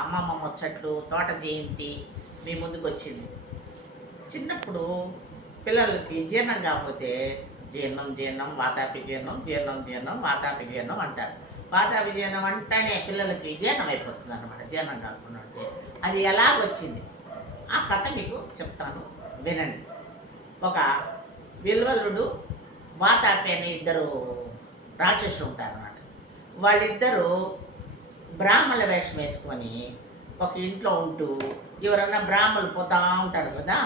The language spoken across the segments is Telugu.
అమ్మమ్మ ముచ్చట్లు, తోట జయంతి మీ ముందుకు వచ్చింది. చిన్నప్పుడు పిల్లలకి జీర్ణం కాకపోతే జీర్ణం జీర్ణం వాతాపి జీర్ణం జీర్ణం జీర్ణం వాతాపి జీర్ణం అంటారు. వాతాపి జీర్ణం అంటేనే పిల్లలకి జీర్ణం అయిపోతుంది అనమాట. జీర్ణం కాకుండా ఉంటే అది ఎలాగొచ్చింది ఆ కథ మీకు చెప్తాను, వినండి. ఒక విల్వలుడు వాతాపి అనే ఇద్దరు రాక్షసులు ఉంటారన్నమాట. వాళ్ళిద్దరూ బ్రాహ్మణుల వేషం వేసుకొని ఒక ఇంట్లో ఉంటూ ఎవరన్నా బ్రాహ్మణులు పోతూ ఉంటారు కదా,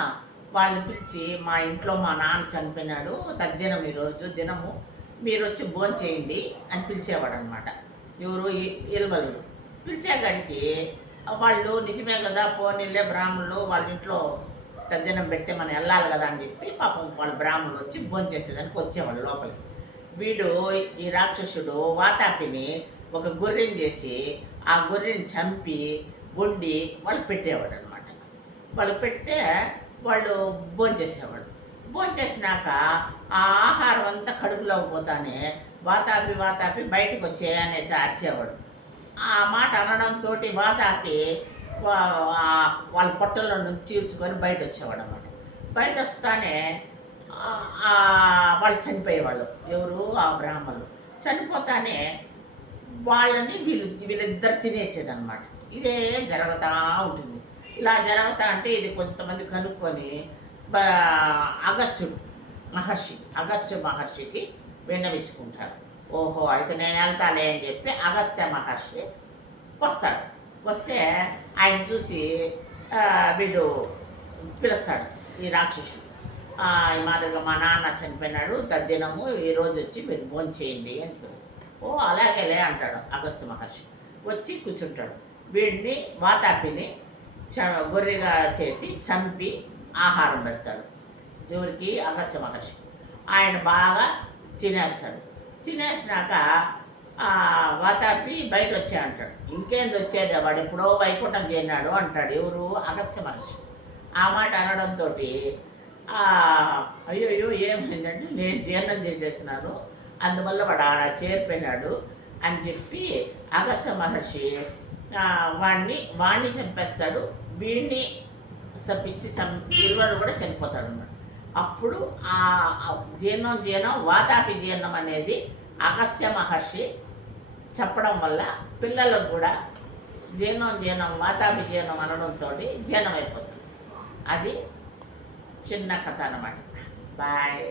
వాళ్ళని పిలిచి మా ఇంట్లో మా నాన్న చనిపోయినాడు తద్దినం ఈరోజు దినము మీరు వచ్చి భోంచేయండి అని పిలిచేవాడు అనమాట. ఎవరు ఇల్వలు పిలిచేగాడికి వాళ్ళు నిజమే కదా పోనీళ్ళే బ్రాహ్మణులు వాళ్ళ ఇంట్లో తద్దినం పెడితే మనం వెళ్ళాలి కదా అని చెప్పి పాపం వాళ్ళ బ్రాహ్మణులు వచ్చి భోంచేసేదానికి వచ్చేవాళ్ళు లోపలికి. వీడు ఈ రాక్షసుడు వాతాపిని ఒక గొర్రెని చేసి ఆ గొర్రెని చంపి వండి వాళ్ళు పెట్టేవాడు అనమాట. వాళ్ళు పెడితే వాళ్ళు భోంచేసేవాడు. భోంచేసినాక ఆ ఆహారం అంతా కడుపులో పోతానే వాతాపి వాతాపి బయటకు వచ్చే అనేసి అరిచేవాడు. ఆ మాట అనడంతో వాతాపి వాళ్ళ పొట్టల్లో నుంచి చీల్చుకొని బయట వచ్చేవాడు అనమాట. బయట వస్తానే వాళ్ళు చనిపోయేవాళ్ళు. ఎవరు? ఆ బ్రాహ్మణులు చనిపోతానే వాళ్ళని వీళ్ళిద్దరు తినేసేదన్నమాట. ఇదే జరుగుతూ ఉంటుంది. ఇలా జరుగుతా అంటే ఇది కొంతమంది కనుక్కొని అగస్త్య మహర్షికి విన్నవించుకుంటారు. ఓహో అయితే నేను వెళ్తాలే అని చెప్పి అగస్త్య మహర్షి వస్తాడు. వస్తే ఆయన చూసి వీడు పిలుస్తాడు ఈ రాక్షసుడు. ఈ మాదిరిగా మా నాన్న చనిపోయినాడు తద్దినము ఈరోజు వచ్చి మీరు భోంచేయండి అని పిలుస్తాడు. ఓ అలాగేలే అంటాడు అగస్త్య మహర్షి. వచ్చి కూర్చుంటాడు. వీడిని వాతాపిని గొర్రెగా చేసి చంపి ఆహారం పెడతాడు. ఎవరికి? అగస్త్య మహర్షి. ఆయన బాగా తినేస్తాడు. తినేసినాక వాతాపి బయట వచ్చే అంటాడు. ఇంకేంది వచ్చేది, వాడు ఎప్పుడో వైకుంఠం చేరినాడు అంటాడు. ఎవరు? అగస్త్య మహర్షి. ఆ మాట అనడంతో అయ్యో ఏమైందంటే నేను జీర్ణం చేసేసినాను అందువల్ల వాడు ఆడ చేరిపోయినాడు అని చెప్పి అగస్త్య మహర్షి వాణ్ణి చంపేస్తాడు. వీడిని సపించి ఇరువరు కూడా చనిపోతాడు అన్నమాట. అప్పుడు ఆ జీర్ణం వాతాపి జీర్ణం అనేది అగస్త్య మహర్షి చెప్పడం వల్ల పిల్లలకు కూడా జీర్ణం వాతాపి జీర్ణం అనడంతో జీర్ణం అయిపోతుంది. అది చిన్న కథ అన్నమాట. బాయ్.